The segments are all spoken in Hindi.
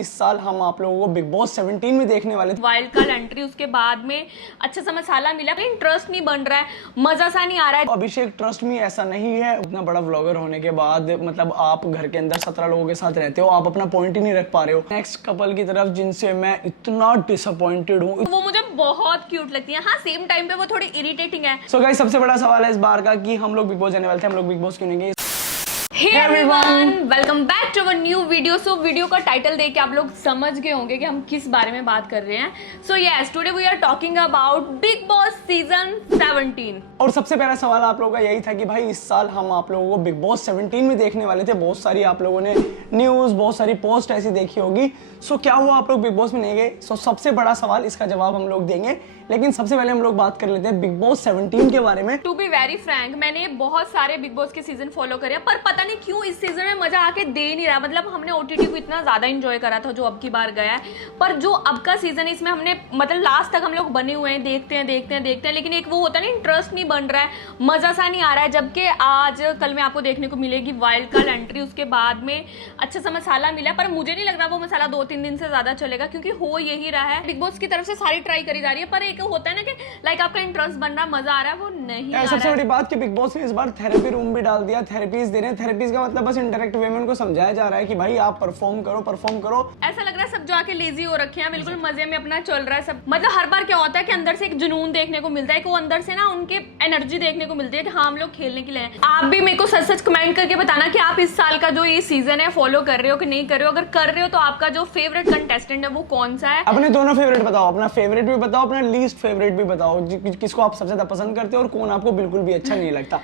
इस साल हम आप लोगों को बिग बॉस 17 में देखने वाले थे। वाइल्ड कार्ड एंट्री, उसके बाद में अच्छा सा मसाला मिला, लेकिन ट्रस्ट नहीं बन रहा है, मजा सा नहीं आ रहा है। अभिषेक ट्रस्ट में ऐसा नहीं है। उतना बड़ा व्लॉगर होने के बाद मतलब आप घर के अंदर 17 लोगों के साथ रहते हो, आप अपना पॉइंट ही नहीं रख पा रहे हो। नेक्स्ट कपल की तरफ जिनसे मैं इतना डिसअपॉइंटेड हूँ, वो मुझे बहुत क्यूट लगती है। हाँ, सेम टाइम पे वो थोड़ी इरिटेटिंग है। सो गाइस, सबसे बड़ा सवाल है इस बार का कि हम लोग बिग बॉस जाने वाले थे, हम लोग बिग बॉस क्यों नहीं गए। Hey everyone, welcome back to our new video. So video का टाइटल देख के आप लोग समझ गए होंगे कि हम किस बारे में बात कर रहे हैं। So yes, today we are talking about Big Boss season 17. और सबसे पहला सवाल आप लोगों का यही था कि भाई इस साल हम आप लोगों को बिग बॉस 17 में देखने वाले थे। बहुत सारी आप लोगों ने न्यूज़, बहुत सारी पोस्ट ऐसी देखी होगी। सो क्या हुआ, आप लोग बिग बॉस में नहीं गए? सो सबसे बड़ा सवाल, इसका जवाब हम लोग देंगे, लेकिन सबसे पहले हम लोग बात कर लेते हैं बिग बॉस 17 के बारे में। टू बी वेरी फ्रैंक, मैंने बहुत सारे बिग बॉस के सीजन फॉलो करे, पर पता नहीं क्यों इस सीजन में मजा आके दे नहीं रहा। मतलब हमने ओटीटी को इतना ज्यादा एंजॉय करा था जो अब की बार गया है, पर जो अब का सीजन है इसमें हमने मतलब लास्ट तक हम लोग बने हुए हैं, देखते हैं, लेकिन एक वो होता है ना, इंटरेस्ट नहीं बन रहा है, मजा सा नहीं आ रहा है। जबकि आज कल में आपको देखने को मिलेगी वाइल्ड कार्ड एंट्री, उसके बाद में अच्छा सा मसाला मिला, पर मुझे नहीं लग रहा वो मसाला 2-3 दिन से ज्यादा चलेगा, क्योंकि हो यही रहा है। बिग बॉस की तरफ से सारी ट्राई करी जा रही है, पर एक होता है ना कि लाइक आपका इंटरेस्ट बन रहा, मजा आ रहा है, वो नहीं आ रहा है। सबसे बड़ी बात कि बिग बॉस ने इस बार थेरेपी रूम भी डाल दिया, थेरेपीज दे रहे हैं। थेरेपीज का मतलब बस इंडायरेक्ट वे में उनको समझाया जा रहा है कि भाई आप परफॉर्म करो। ऐसा लग रहा है सब जो आके लेजी हो रखे हैं, बिल्कुल मजे में अपना चल रहा है सब। मतलब हर बार क्या होता है कि अंदर से एक जुनून देखने को मिलता है, कि वो अंदर से ना उनके एनर्जी देखने को मिलती है कि हाँ हम लोग खेलने के लिए हैं। आप भी मेरे को सच कमेंट करके बताना कि आप इस साल का जो ये सीजन है फॉलो कर रहे हो कि नहीं कर रहे हो। अगर कर रहे हो तो आपका जो फेवरेट कंटेस्टेंट है वो कौन सा है। अपने दोनों फेवरेट बताओ, अपना फेवरेट भी बताओ, अपना लीस्ट फेवरेट भी बताओ, किसको आप सबसे ज्यादा पसंद करते हो और कौन आपको बिल्कुल भी अच्छा नहीं लगता।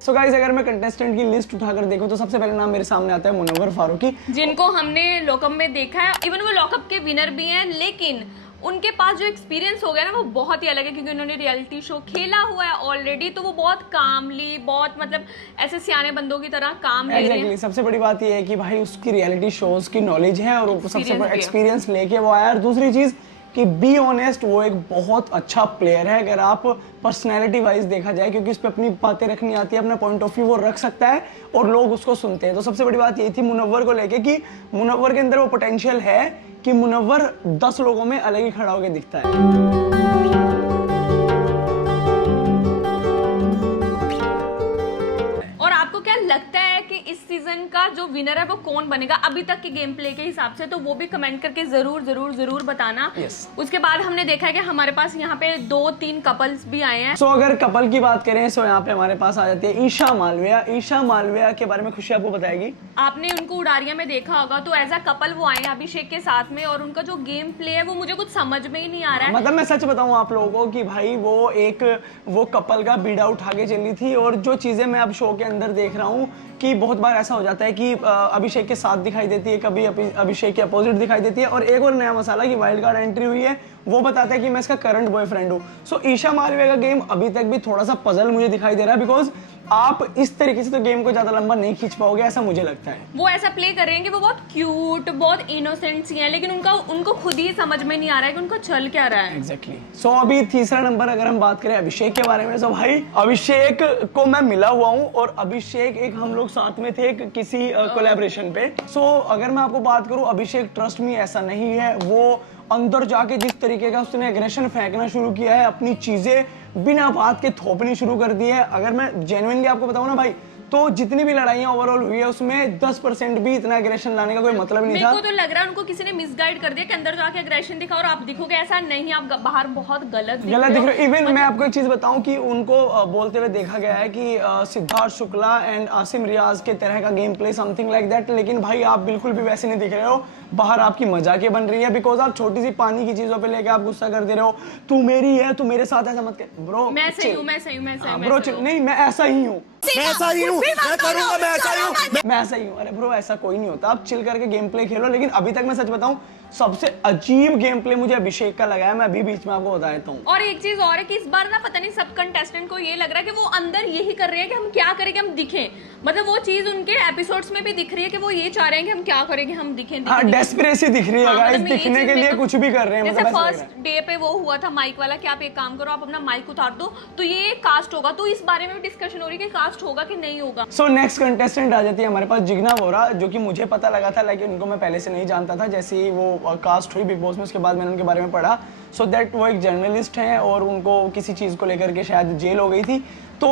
सो गाइस, अगर मैं कंटेस्टेंट की लिस्ट उठाकर देखूं तो सबसे पहले नाम मेरे सामने आता है मुनव्वर फारूकी, जिनको हमने लॉकअप में देखा है। इवन वो लॉकअप के विनर भी हैं, लेकिन उनके पास जो एक्सपीरियंस हो गया ना वो बहुत ही अलग है, क्योंकि उन्होंने रियलिटी शो खेला हुआ है ऑलरेडी। तो वो बहुत कामली, बहुत मतलब ऐसे सियाने बंदों की तरह काम ले रहे हैं। सबसे बड़ी बात ये है कि भाई उसकी रियलिटी शोज की नॉलेज है और सबसे बड़ा एक्सपीरियंस लेके वो आया। और दूसरी चीज कि बी ऑनेस्ट, वो एक बहुत अच्छा प्लेयर है अगर आप पर्सनैलिटी वाइज देखा जाए, क्योंकि उस पर अपनी बातें रखनी आती है, अपना पॉइंट ऑफ व्यू वो रख सकता है और लोग उसको सुनते हैं। तो सबसे बड़ी बात यही थी मुनव्वर को लेके कि मुनव्वर के अंदर वो पोटेंशियल है कि मुनव्वर 10 लोगों में अलग ही खड़ा होकर दिखता है। लगता है कि इस सीजन का जो विनर है वो कौन बनेगा अभी तक के गेम प्ले के हिसाब से, तो वो भी कमेंट करके जरूर बताना। उसके बाद हमने देखा है कि हमारे पास यहाँ पे 2-3 कपल्स भी आए हैं। सो अगर कपल की बात करें तो यहाँ पे हमारे पास आ जाती है ईशा मालविया के बारे में खुशी आपको बताएगी। आपने उनको उड़ारिया में देखा होगा, तो एज अ कपल वो आए अभिषेक के साथ में, और उनका जो गेम प्ले है वो मुझे कुछ समझ में ही नहीं आ रहा है। मतलब मैं सच बताऊं आप लोगों को कि भाई वो कपल का बीड़ा उठा के चली थी, और जो चीजें मैं अब शो के अंदर देख रहा हूँ कि बहुत बार ऐसा हो जाता है कि अभिषेक के साथ दिखाई देती है, कभी अभिषेक के अपोजिट दिखाई देती है। और एक और नया मसाला कि वाइल्ड कार्ड एंट्री हुई है, वो बताता है कि मैं इसका करंट बॉयफ्रेंड हूँ। सो ईशा मालविया का गेम अभी तक भी थोड़ा सा पजल मुझे दिखाई दे रहा है, बिकॉज आप इस तरीके से तो गेम को ज्यादा लंबा नहीं खींच पाओगे, ऐसा मुझे लगता है। वो ऐसा प्ले कर रहे हैं कि वो बहुत क्यूट, बहुत इनोसेंट सी हैं, लेकिन उनको खुद ही समझ में नहीं आ रहा है कि उनका चल क्या रहा है। एग्जैक्टली। सो अभी तीसरा नंबर अगर हम बात करें अभिषेक के बारे में, तो भाई अभिषेक को मैं मिला हुआ हूँ और अभिषेक एक हम लोग साथ में थे किसी कोलैबोरेशन पे। सो अगर मैं आपको बात करूँ, अभिषेक ट्रस्ट मी ऐसा नहीं है। वो अंदर जाके जिस तरीके का उसने एग्रेशन फेंकना शुरू किया है, अपनी चीजें बिना बात के थोपनी शुरू कर दी है। अगर मैं जेन्युइनली आपको बताऊं ना भाई, तो जितनी भी लड़ाइयां ओवरऑल हुई है उसमें 10% भी इतना एग्रेशन लाने का कोई मतलब नहीं था। मेरे को तो लग रहा है उनको किसी ने मिसगाइड कर दिया कि अंदर जाके एग्रेशन दिखाओ और आप दिखोगे, ऐसा नहीं, आप बाहर बहुत गलत दिख रहे हो। इवन मैं आपको एक चीज बताऊं कि उनको बोलते हुए देखा गया है कि सिद्धार्थ शुक्ला एंड आसिम रियाज के तरह का game play, something like that. लेकिन भाई आप बिल्कुल भी वैसे नहीं दिख रहे हो, बाहर आपकी मजाकें बन रही है, बिकॉज आप छोटी सी पानी की चीजों पे लेके आप गुस्सा कर दे रहे हो। तू मेरी है, तू मेरे साथ ऐसा मत कर ब्रो। मैं सही हूं ब्रो, नहीं मैं ऐसा ही हूँ, मैं ऐसा ही हूँ। अरे ब्रो, ऐसा कोई नहीं होता, आप चिल करके गेम प्ले खेलो। लेकिन अभी तक मैं सच बताऊं, सबसे अजीब गेम प्ले मुझे अभिषेक का लगा है, मैं अभी बीच में आपको बता देता हूँ। और एक चीज और है कि इस बार ना पता नहीं सब कंटेस्टेंट को ये लग रहा है कि वो अंदर यही कर रहे हैं कि हम क्या करें कि हम दिखें। मतलब वो चीज उनके एपिसोड्स में भी दिख रही है कि वो ये चाह रहे हैं कि हम क्या करें कि हम दिखें। डेस्परेसी दिख रही है गाइस, दिखने के लिए कुछ भी कर रहे हैं। जैसे फर्स्ट डे पे वो हुआ था माइक वाला कि आप एक काम करो, आप अपना माइक उतार दो तो ये कास्ट होगा। तो इस बारे में भी डिस्कशन हो रही है कि कास्ट कास्ट होगा कि नहीं होगा। सो नेक्स्ट कंटेस्टेंट आ जाती है हमारे पास जिग्ना वोरा, जो कि मुझे पता लगा था, लेकिन उनको मैं पहले से नहीं जानता था। जैसे ही वो कास्ट हुई बिग बॉस में, उसके बाद मैंने उनके बारे में पढ़ा। सो दैट वो एक जर्नलिस्ट हैं और उनको किसी चीज़ को लेकर के शायद जेल हो गई थी। तो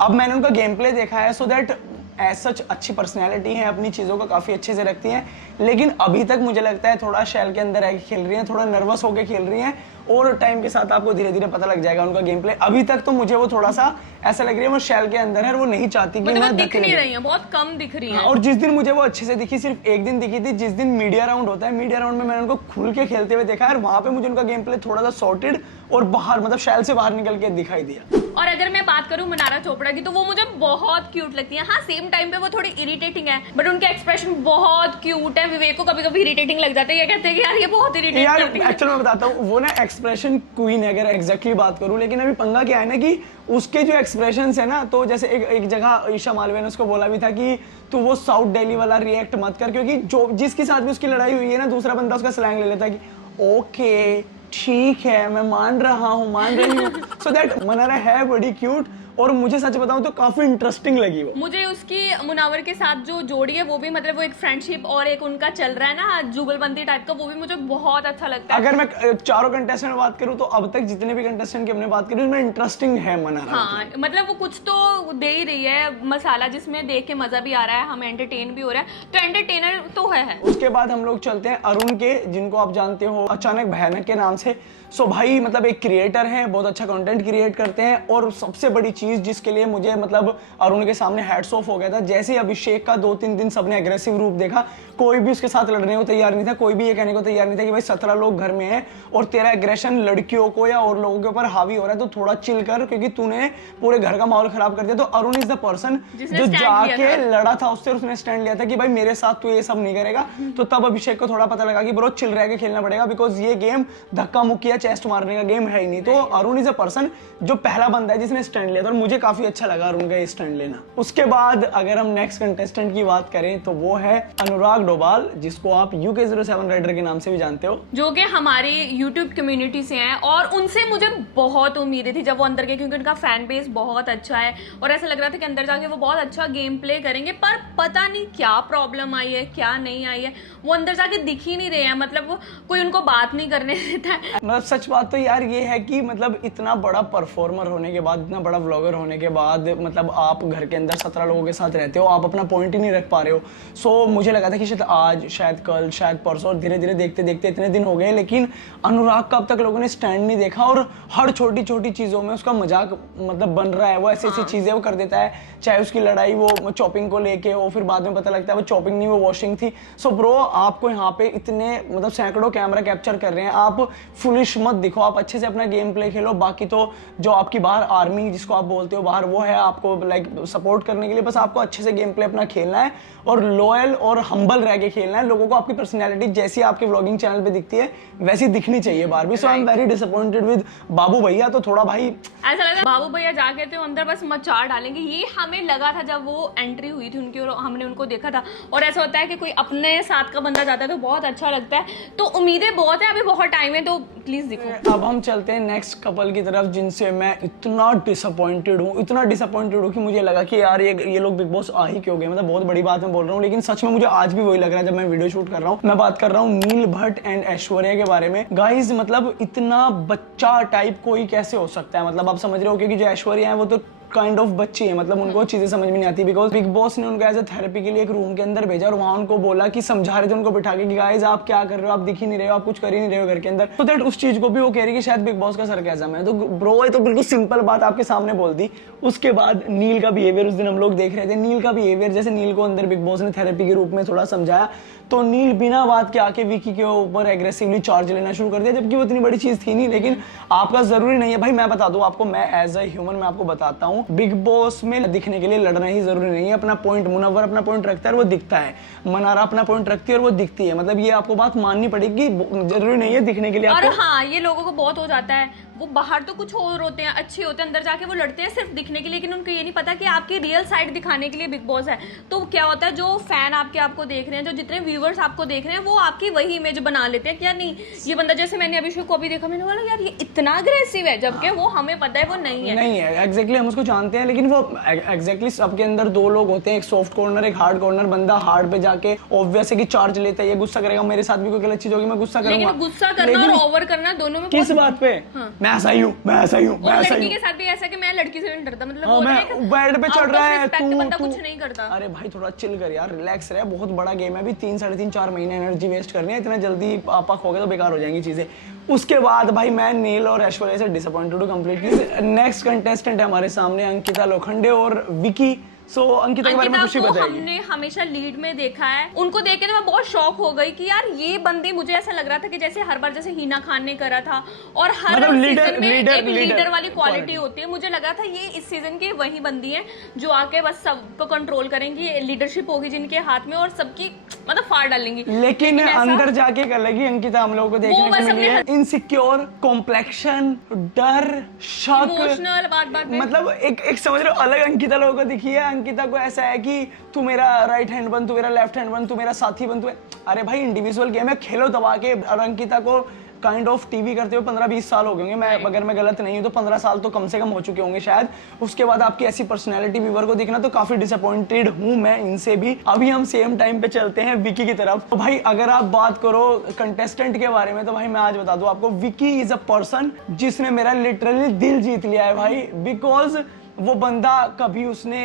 अब मैंने उनका गेम प्ले देखा है। सो दैट एज सच अच्छी पर्सनैलिटी है, अपनी चीज़ों को काफ़ी अच्छे से रखती हैं, लेकिन अभी तक मुझे लगता है थोड़ा शेल के अंदर रह के खेल रही हैं, थोड़ा नर्वस होकर खेल रही हैं, और टाइम के साथ आपको धीरे धीरे पता लग जाएगा उनका गेम प्ले। अभी तक तो मुझे वो थोड़ा सा ऐसा लग रही है वो शेल के अंदर है और वो नहीं चाहती कि मैं दिख नहीं रही है, बहुत कम दिख रही है। और जिस दिन मुझे वो अच्छे से दिखी, सिर्फ एक दिन दिखी थी, जिस दिन मीडिया राउंड होता है, मीडिया राउंड में मैंने उनको खुल के खेलते हुए देखा है, और वहां पे मुझे उनका गेम प्ले थोड़ा सा सॉर्टेड और बाहर मतलब शेल से बाहर निकल के दिखाई दिया। और अगर मैं बात करूं मनारा चोपड़ा की, तो वो मुझे बहुत क्यूट लगती है। हाँ, सेम टाइम पे वो थोड़ी इरिटेटिंग है, बट उनके एक्सप्रेशन बहुत क्यूट है। विवेक को कभी कभी इरिटेटिंग लग जाते हैं, ये कहते हैं कि यार ये बहुत इरिटेट यार करती है। एक्चुअली मैं बताता हूँ, वो ना एक्सप्रेशन क्वीन है अगर एग्जैक्टली बात करूँ, लेकिन अभी पंगा क्या है ना कि उसके जो एक्सप्रेशन है ना, तो जैसे एक जगह ईशा मालवे ने उसको बोला भी था कि तू वो साउथ दिल्ली वाला रिएक्ट मत कर, क्योंकि जो जिसके साथ भी उसकी लड़ाई हुई है ना, दूसरा बंदा उसका स्लैंग ले लेता है कि ओके ठीक है मैं मान रही हूँ। सो दैट मनारा है बड़ी क्यूट, और मुझे सच बताऊं तो काफी इंटरेस्टिंग लगी वो। मुझे उसकी मुनावर के साथ जो जोड़ी है वो भी, मतलब वो एक फ्रेंडशिप और एक उनका चल रहा है ना जुगलबंदी टाइप का, वो भी मुझे बहुत अच्छा लगता है। अगर मैं चारों कंटेस्टेंट में बात करूं तो अब तक जितने भी कंटेस्टेंट की हमने बात करी उसमें इंटरेस्टिंग है मनारा। हाँ, मतलब वो कुछ तो दे ही रही है मसाला, जिसमें देख के मजा भी आ रहा है, हम एंटरटेन भी हो रहा है, तो एंटरटेनर तो है। उसके बाद हम लोग चलते हैं अरुण के, जिनको आप जानते हो अचानक भयानक के नाम से। सो भाई मतलब एक क्रिएटर हैं, बहुत अच्छा कंटेंट क्रिएट करते हैं, और सबसे बड़ी चीज जिसके लिए मुझे मतलब अरुण के सामने हैट्स ऑफ हो गया था, जैसे ही अभिषेक का 2-3 दिन सबने एग्रेसिव रूप देखा, कोई भी उसके साथ लड़ने को तैयार नहीं था, कोई भी ये कहने को तैयार नहीं था कि भाई 17 लोग घर में हैं और तेरा एग्रेशन लड़कियों को या और लोगों के ऊपर हावी हो रहा है, तो थोड़ा चिल कर, क्योंकि तूने पूरे घर का माहौल खराब कर दिया। तो अरुण इज द पर्सन जो जाके लड़ा था उससे, उसने स्टैंड लिया था कि भाई मेरे साथ तू ये सब नहीं करेगा। तो तब अभिषेक को थोड़ा पता लगा कि ब्रो चिल रह के खेलना पड़ेगा, बिकॉज ये गेम धक्का मुक्की या चेस्ट मारने का गेम है ही नहीं। तो अरुण इज अ पर्सन जो पहला बंदा है जिसने स्टैंड लिया था, और मुझे काफी अच्छा लगा अरुण का ये स्टैंड लेना। उसके बाद अगर हम नेक्स्ट कंटेस्टेंट की बात करें तो वो है अनुराग डोभाल, जिसको आप UK07 राइडर के नाम से भी जानते हो, जो कि हमारी यूट्यूब कम्युनिटी से हैं, और उनसे मुझे बहुत उम्मीदें थी जब वो अंदर गए, क्योंकि उनका फैन बेस बहुत अच्छा है, और ऐसा लग रहा था कि अंदर जाके वो बहुत अच्छा गेम प्ले करेंगे। पर पता नहीं क्या प्रॉब्लम आई है, क्या नहीं आई है, वो अंदर जाके दिख ही नहीं रहे हैं। मतलब वो कोई उनको बात नहीं करने देता है। मतलब सच बात तो यार ये है कि मतलब इतना बड़ा परफॉर्मर होने के बाद, इतना बड़ा व्लॉगर होने के बाद, मतलब आप घर के अंदर 17 लोगों के साथ रहते हो, आप अपना पॉइंट ही नहीं रख पा रहे हो। सो मुझे लगा था कि शायद आज, शायद कल, शायद परसों, और धीरे धीरे देखते देखते इतने दिन हो गए, लेकिन अनुराग का अब तक लोगों ने स्टैंड नहीं देखा, और हर छोटी छोटी चीज़ों में उसका मजाक मतलब बन रहा है। वो ऐसी ऐसी चीज़ें वो कर देता है, चाहे उसकी लड़ाई वो चॉपिंग को लेके हो, फिर बाद में पता लगता है वो चॉपिंग नहीं वो वॉशिंग थी। सो ब्रो आपको यहाँ पे इतने मतलब सैकड़ों कैमरा कैप्चर कर रहे हैं, आप फुलिश मत दिखो, आप अच्छे से अपना गेम प्ले खेलो। बाकी तो जो आपकी बाहर आर्मी जिसको आप बोलते हो बाहर, वो है आपको लाइक सपोर्ट करने के लिए, बस आपको अच्छे से गेम प्ले अपना खेलना है और लॉयल और हम्बल रह के खेलना है। लोगों को आपकी पर्सनैलिटी जैसी आपके व्लॉगिंग चैनल पे दिखती है वैसी दिखनी चाहिए बाहर भी। So I am very disappointed with Babu bhaiya. तो थोड़ा भाई ऐसा लगा बाबू भैया जाके थे अंदर बस मचा डालेंगे, ये हमें लगा था जब वो एंट्री हुई थी उनकी और हमने उनको देखा था। और ऐसा होता है कि कोई अपने साथ का बंदा जाता है तो बहुत अच्छा लगता है। तो उम्मीदें बहुत है, अभी बहुत टाइम है, तो प्लीज देखो। अब हम चलते हैं नेक्स्ट कपल की तरफ, जिनसे मैं इतना डिसअपॉइंटेड हूँ कि मुझे लगा कि यार ये लोग बिग बॉस आ ही क्यों गए। मतलब बहुत बड़ी बात मैं बोल रहा हूँ, लेकिन सच में मुझे आज भी वही लग रहा है जब मैं वीडियो शूट कर रहा हूँ। मैं बात कर रहा हूँ नील भट्ट एंड ऐश्वर्या के बारे में। गाइज मतलब इतना बच्चा टाइप कोई कैसे हो सकता है, मतलब आप समझ रहे हो, क्योंकि जो ऐश्वर्या है वो तो काइंड ऑफ बच्ची है, मतलब उनको चीजें समझ में नहीं आती। बिकॉज बिग बॉस ने उनको एज ए थेरेपी के लिए एक रूम के अंदर भेजा और वहां उनको बोला कि समझा रहे थे उनको बिठा के कि गाइस आप क्या कर रहे हो, आप दिख ही नहीं रहे हो, आप कुछ कर ही नहीं रहे हो घर के अंदर। तो दैट उस चीज को भी वो कह रही कि शायद बिग बॉस का सरकाज़म है। तो ब्रो ये तो बिल्कुल सिंपल बात आपके सामने बोल दी। उसके बाद नील का बिहेवियर उस दिन हम लोग देख रहे थे। नील का बिहेवियर, जैसे नील को अंदर बिग बॉस ने थेरेपी के रूप में थोड़ा समझाया, तो नील बिना बात के आके विकी के ऊपर एग्रेसिवली चार्ज लेना शुरू कर दिया, जबकि वो इतनी बड़ी चीज थी नहीं। लेकिन आपका जरूरी नहीं है भाई, मैं बता दूं आपको, मैं एज अ ह्यूमन मैं आपको बताता हूँ, बिग बॉस में दिखने के लिए लड़ना ही जरूरी नहीं है। अपना पॉइंट, मुनव्वर अपना पॉइंट रखता है और वो दिखता है, मनारा अपना पॉइंट रखती है और वो दिखती है। मतलब ये आपको बात माननी पड़ेगी, जरूरी नहीं है दिखने के लिए और आपको। हाँ, ये लोगों को बहुत हो जाता है, वो बाहर तो कुछ और होते हैं, अच्छे होते हैं, अंदर जाके वो लड़ते हैं सिर्फ दिखने के लिए, लेकिन उनको ये नहीं पता कि आपकी रियल साइड दिखाने के लिए बिग बॉस है। तो क्या होता है, जो फैन आपको देख रहे हैं, जो जितने व्यूअर्स आपको देख रहे हैं, वो आपकी वही इमेज बना लेते हैं कि यार नहीं ये बंदा, जैसे मैंने अभिषेक को अभी देखा, मैंने बोला यार ये इतना अग्रेसिव है, जबकि वो हमें पता है वो नहीं है। नहीं है एग्जैक्टली, हम उसको जानते हैं, लेकिन वो एग्जैक्टली सबके अंदर दो लोग होते हैं, एक सॉफ्ट कॉर्नर एक हार्ड कॉर्नर। बंदा हार्ड पे जाके ऑब्वियस है कि चार्ज लेता है, ये गुस्सा करेगा, मेरे साथ भी कोई गलत चीज होगी मैं गुस्सा करूंगा। लेकिन गुस्सा करना और ओवर करना दोनों में किस बात पे? मैं ऐसा ही हूँ, मैं ऐसा ही हूँ, मैं ऐसा ही लड़की हूँ। के साथ भी ऐसा कि मैं लड़की से नहीं डरता, मतलब हाँ, मैं बेड पे चढ़ रहा है बंदा तू कुछ नहीं करता। अरे भाई थोड़ा चिल कर यार, रिलैक्स रहे, बहुत बड़ा गेम है, अभी 3 साढ़े 3 4 महीने एनर्जी वेस्ट करनी है, इतना जल्दी आपा खोगे तो बेकार हो जाएंगी चीजें। उसके बाद भाई मैं नील और ऐश्वर्या से डिसअपॉइंटेड हूँ कंप्लीटली। नेक्स्ट कंटेस्टेंट है हमारे सामने अंकिता लोखंडे और विकी। सो अंकिता के बारे में खुशी बताएगी। हमने हमेशा लीड में देखा है, उनको देख के तो मैं बहुत शॉक हो गई कि यार ये बंदी, मुझे ऐसा लग रहा था कि जैसे हर बार जैसे हीना खान ने करा था और हर मतलब सीजन में एक लीडर वाली क्वालिटी होती है। मुझे लगा था ये इस सीजन की वही बंदी है जो आके बस सबको कंट्रोल करेंगी, लीडरशिप होगी जिनके हाथ में और सबकी मतलब फाड़ डालेंगी। लेकिन अंदर जाके एक अलग ही अंकिता हम लोगों को देखने को मिली है। इनसिक्योर, कॉम्प्लेक्शन, डर, शक, इमोशनल बात मतलब एक समझ रहे हो अलग अंकिता लोगों को दिखी है। अंकिता को ऐसा है कि तू मेरा राइट हैंड बन, तू मेरा लेफ्ट हैंड बन, तू मेरा साथी बन, तू अरे भाई इंडिविजुअल गेम है, खेलो दबा के। और अंकिता को काइंड ऑफ टीवी करते हुए 15-20 साल हो गए होंगे, मैं अगर मैं गलत नहीं हूं तो 15 साल तो कम से कम हो चुके होंगे शायद। उसके बाद आपकी ऐसी पर्सनैलिटी व्यूअर को देखना तो काफी डिसअपॉइंटेड हूं मैं इनसे भी। अभी हम सेम टाइम पे चलते हैं विकी की तरफ। तो भाई अगर आप बात करो कंटेस्टेंट के बारे में तो भाई मैं आज बता दूं आपको, विकी इज अ पर्सन जिसने मेरा लिटरली दिल जीत लिया है भाई। बिकॉज वो बंदा कभी उसने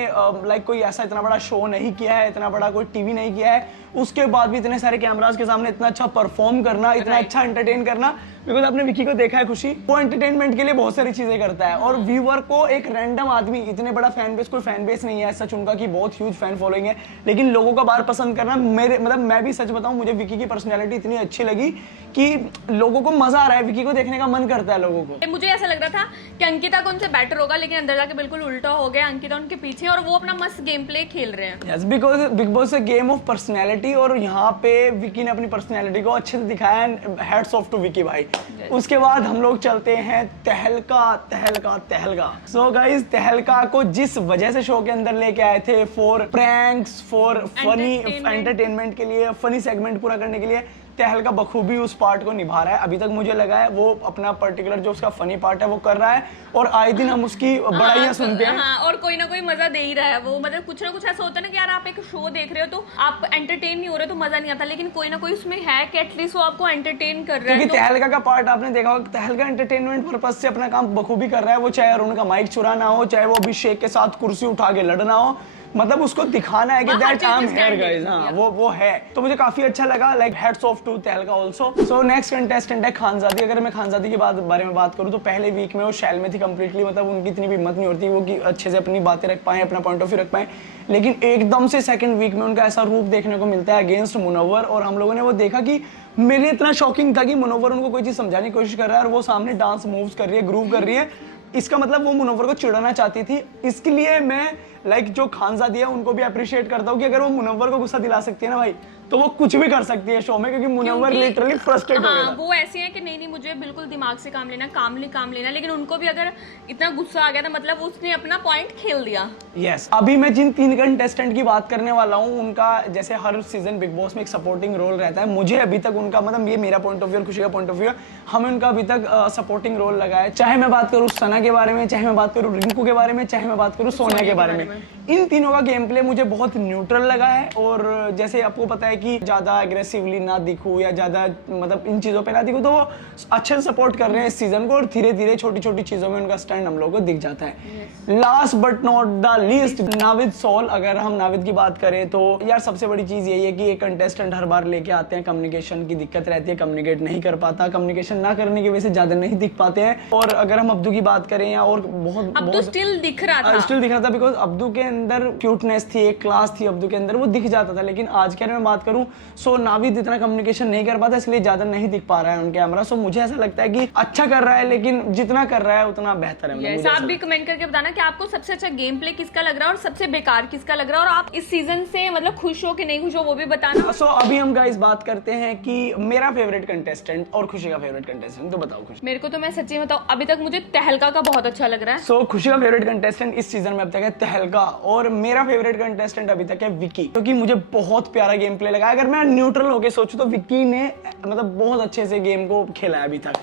लाइक कोई ऐसा इतना बड़ा शो नहीं किया है, इतना बड़ा कोई टीवी नहीं किया है, उसके बाद भी इतने सारे कैमरास के सामने इतना अच्छा परफॉर्म करना, इतना अच्छा एंटरटेन करना। बिकॉज आपने विकी को देखा है खुशी, वो एंटरटेनमेंट के लिए बहुत सारी चीजें करता है। और व्यूअर को एक रैंडम आदमी, इतने बड़ा फैन बेस, कोई फैन बेस नहीं है सच उनका कि बहुत ह्यूज फैन फॉलोइंग है, लेकिन लोगों का बार पसंद करना, मेरे मतलब मैं भी सच बताऊं मुझे विकी की पर्सनैलिटी इतनी अच्छी लगी कि लोगों को मजा आ रहा है, विकी को देखने का मन करता है लोगों को। मुझे ऐसा लग रहा था कि अंकिता को उनसे बेटर होगा, लेकिन अंदर जाके बिल्कुल उल्टा हो गया। अंकिता उनके पीछे और वो अपना मस्त गेम प्ले खेल रहे हैं। यस, बिकॉज बिग बॉस है गेम ऑफ पर्सनैलिटी और यहाँ पे विकी ने अपनी पर्सनैलिटी को अच्छे से दिखाया है। हैट्स ऑफ टू विकी भाई। उसके बाद हम लोग चलते हैं तहलका। सो गाइस, तहलका को जिस वजह से शो के अंदर लेके आए थे for pranks, for funny entertainment के लिए, फनी सेगमेंट पूरा करने के लिए, तहलका बखूबी उस पार्ट को निभा रहा है। अभी तक मुझे लगा है वो अपना पर्टिकुलर जो उसका फनी पार्ट है वो कर रहा है और आए दिन हम उसकी बड़ाइयां सुनते हैं। हाँ, और कोई ना कोई मजा दे ही रहा है वो। मतलब कुछ ना कुछ ऐसा होता है ना कि यार आप एक शो देख रहे हो तो आप एंटरटेन नहीं हो रहे तो मजा नहीं आता, लेकिन कोई ना कोई उसमें है कि एटलीस्ट वो आपको एंटरटेन कर रहा है। क्योंकि तहलका का पार्ट आपने देखा होगा, तहलका एंटरटेनमेंट पर्पस से अपना काम बखूबी कर रहा है। वो चाहे अरुण का माइक चुराना हो, चाहे वो अभिषेक के साथ कुर्सी उठा के लड़ना हो, मतलब उसको दिखाना है कि that I am here guys. हाँ, वो है। तो मुझे काफी अच्छा लगा, लाइक हैट्स ऑफ टू तहलका आल्सो। सो नेक्स्ट कंटेस्टेंट है खानजादी। अगर मैं खानजादी की बारे में बात करूं तो पहले वीक में वो शैल में थी कंप्लीटली, मतलब उनकी इतनी भी हिम्मत नहीं होती वो कि अच्छे से अपनी बातें रख पाए, अपना पॉइंट ऑफ व्यू रख पाए, लेकिन एकदम से सेकंड वीक में उनका ऐसा रूप देखने को मिलता है अगेंस्ट मुनव्वर। और हम लोगों ने वो देखा कि मेरे लिए इतना शॉकिंग था कि मुनव्वर उनको कोई चीज समझाने की कोशिश कर रहा है और वो सामने डांस मूव्स कर रही है, ग्रूव कर रही है। इसका मतलब वो मुनव्वर को चिढ़ाना चाहती थी। इसके लिए मैं लाइक जो खानजादी है उनको भी अप्रिशिएट करता हूँ कि अगर वो मुनव्वर को गुस्सा दिला सकती है ना भाई, तो वो कुछ भी कर सकती है शो में, क्योंकि मुनव्वर लिटरली फ्रस्ट्रेट हो गया था। वो ऐसे हैं कि नहीं मुझे बिल्कुल दिमाग से काम लेना, कामली काम लेना, लेकिन उनको भी अगर इतना गुस्सा आ गया था मतलब उसने अपना पॉइंट खेल दिया। यस, अभी मैं जिन 3 कंटेस्टेंट की बात करने वाला हूँ उनका जैसे हर सीजन बिग बॉस में एक सपोर्टिंग रोल रहता है। मुझे अभी तक उनका मतलब ये मेरा पॉइंट ऑफ व्यू और खुशी का पॉइंट ऑफ व्यू है, हमें उनका अभी तक सपोर्टिंग रोल लगा है। चाहे मैं बात करूँ सना के बारे में, चाहे मैं बात करूँ रिंकू के बारे में, चाहे मैं बात करूँ सोनिया के बारे में, इन तीनों का गेम प्ले मुझे बहुत न्यूट्रल लगा है। और जैसे आपको पता है कि ज्यादा एग्रेसिवली ना दिखूं या ज्यादा मतलब इन चीजों पे ना दिखूं, तो वो अच्छे से सपोर्ट कर रहे हैं इस सीजन को और धीरे धीरे छोटी छोटी चीजों में उनका स्टैंड हम लोगों को दिख जाता है। Last but not the least, Navid सोल। अगर हम नाविद की बात करें तो यार सबसे बड़ी चीज यही है कि एक कंटेस्टेंट हर बार लेके आते हैं, कम्युनिकेशन की दिक्कत रहती है, कम्युनिकेट नहीं कर पाता, कम्युनिकेशन ना करने की वजह से ज्यादा नहीं दिख पाते हैं। और अगर हम अब्दू की बात करें या और बहुत स्टिल दिख रहा था बिकॉज अब्दू के अंदर क्यूटनेस थी, एक क्लास थी अब्दू के अंदर, वो दिख जाता था। लेकिन आज के मैं बात करूं सो नाविद इतना कम्युनिकेशन नहीं कर पाता, इसलिए ज्यादा नहीं दिख पा रहा है उनके कैमरा। सो मुझे ऐसा लगता है कि अच्छा कर रहा है, लेकिन जितना कर रहा है उतना बेहतर है। आप भी कमेंट करके बताना कि आपको सबसे अच्छा गेम प्ले किसका लग रहा है और सबसे बेकार किसका लग रहा है, और आप इस सीजन से मतलब खुश हो कि नहीं खुश हो वो भी बताना। सो अभी हम गाइस बात करते हैं कि मेरा फेवरेट कंटेस्टेंट और खुशी का फेवरेट कंटेस्टेंट। तो बताओ खुशी। मेरे को तो मैं सच्ची बताऊं अभी तक मुझे तहलका का बहुत अच्छा लग रहा है। सो खुशी का फेवरेट कंटेस्टेंट इस सीजन में अब तक है तहलका, और मेरा फेवरेट कंटेस्टेंट अभी तक है विकी, क्योंकि मुझे बहुत प्यारा गेम प्ले लगा। अगर मैं न्यूट्रल होके सोचूं तो विकी ने मतलब बहुत अच्छे से गेम को खेला है अभी तक।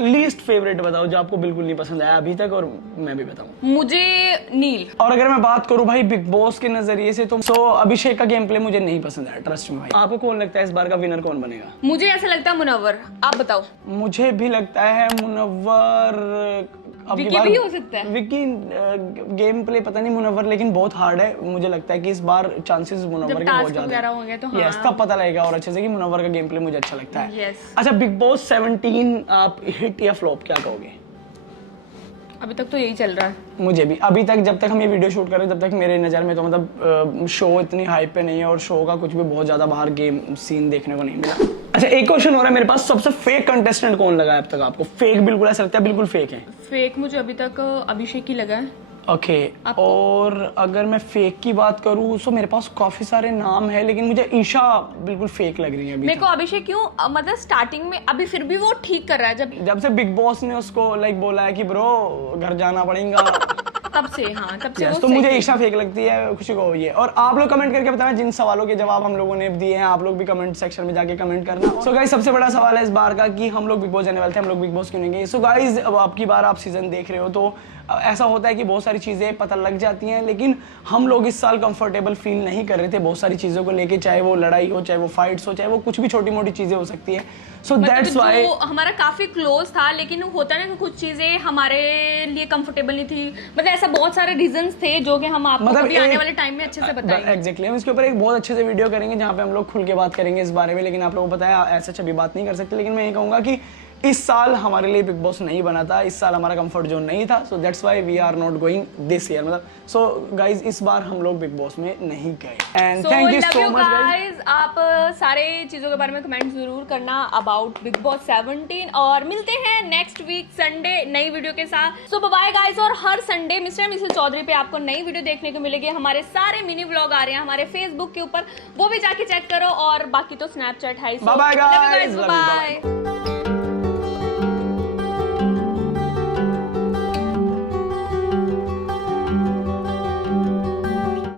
लीस्ट फेवरेट बताओ जो आपको बिल्कुल नहीं पसंद आया अभी तक, और मैं भी बताऊं। मुझे नील। और अगर मैं बात करूं भाई बिग बॉस के नजरिए से तो अभिषेक का गेम प्ले मुझे नहीं पसंद आया, ट्रस्ट में भाई। आपको कौन लगता है इस बार का विनर कौन बनेगा? मुझे ऐसा लगता है मुनव्वर, आप बताओ। मुझे भी लगता है मुनव्वर। विकी भी हो सकता है। विकी गेम प्ले पता नहीं मुनव्वर, लेकिन बहुत हार्ड है। मुझे लगता है कि इस बार चांसेस मुनव्वर के बहुत ज्यादा होंगे तो हाँ। यस, तब पता लगेगा और अच्छे से कि मुनव्वर का गेम प्ले मुझे अच्छा लगता है। यस। अच्छा, बिग बॉस 17 आप हिट या फ्लॉप क्या कहोगे? अभी तक तो यही चल रहा है। मुझे भी अभी तक, जब तक हम ये वीडियो शूट कर रहे हैं तब तक मेरे नज़र में तो मतलब शो इतनी हाइप पे नहीं है और शो का कुछ भी बहुत ज़्यादा बाहर गेम सीन देखने को नहीं मिला। अच्छा, एक क्वेश्चन हो रहा है मेरे पास, सबसे फेक कंटेस्टेंट कौन लगा है अब तक आपको? फेक बिल्कुल ऐसा लगता है बिल्कुल फेक है? फेक मुझे अभी तक अभिषेक ही लगा है। ओके, और अगर मैं फेक की बात करूँ तो मेरे पास काफी सारे नाम है, लेकिन मुझे ईशा बिल्कुल फेक लग रही है अभी। मेरे को अभिषेक क्यों, मतलब स्टार्टिंग में अभी फिर भी वो ठीक कर रहा है। जब से बिग बॉस ने उसको लाइक बोला है कि ब्रो घर जाना पड़ेगा तब से yes, वो तो मुझे ईशा फेक लगती है, खुशी को ये। और आप लोग कमेंट करके बताएं जिन सवालों के जवाब हम लोगों ने दिए हैं, आप लोग भी कमेंट सेक्शन में जाके कमेंट करना। सो गाइस, सबसे बड़ा सवाल है इस बार का कि हम लोग बिग बॉस जाने वाले थे, हम लोग बिग बॉस क्यों नहीं गए? सो गाइस, अब आपकी बार आप सीजन देख रहे हो तो ऐसा होता है कि बहुत सारी चीज़ें पता लग जाती हैं, लेकिन हम लोग इस साल कंफर्टेबल फील नहीं कर रहे थे बहुत सारी चीज़ों को लेके, चाहे वो लड़ाई हो, चाहे वो फाइट्स हो, चाहे वो कुछ भी छोटी मोटी चीज़ें हो सकती है। सो दैट्स व्हाई हमारा काफी क्लोज था, लेकिन होता है ना कि कुछ चीजें हमारे लिए कंफर्टेबल नहीं थी। मतलब ऐसा बहुत सारे रीजंस थे जो कि हम आपको मतलब आने वाले टाइम में अच्छे से बताएंगे। एग्जैक्टली, हम इसके ऊपर एक बहुत अच्छे से वीडियो करेंगे जहाँ पे हम लोग खुल के बात करेंगे इस बारे में, लेकिन आप लोगों को पता है ऐसा अभी बात नहीं कर सकते। लेकिन मैं ये कहूँगा कि इस साल हमारे लिए बिग बॉस नहीं बना था, इस साल हमारा कंफर्ट जोन नहीं था। So that's why we are not going this year. मतलब सो गाइज, इस बार हम लोग बिग बॉस में नहीं गए। And thank you so much guys. आप सारे चीजों के बारे में कमेंट जरूर करना अबाउट बिग बॉस 17, और मिलते हैं नेक्स्ट वीक संडे नई वीडियो के साथ। सो बाय गाइज। और हर संडे मिस्टर मिसेस चौधरी पे आपको नई वीडियो देखने को मिलेगी। हमारे सारे मिनी व्लॉग आ रहे हैं हमारे फेसबुक के ऊपर, वो भी जाके चेक करो, और बाकी तो स्नैपचैट है। Bye guys, bye.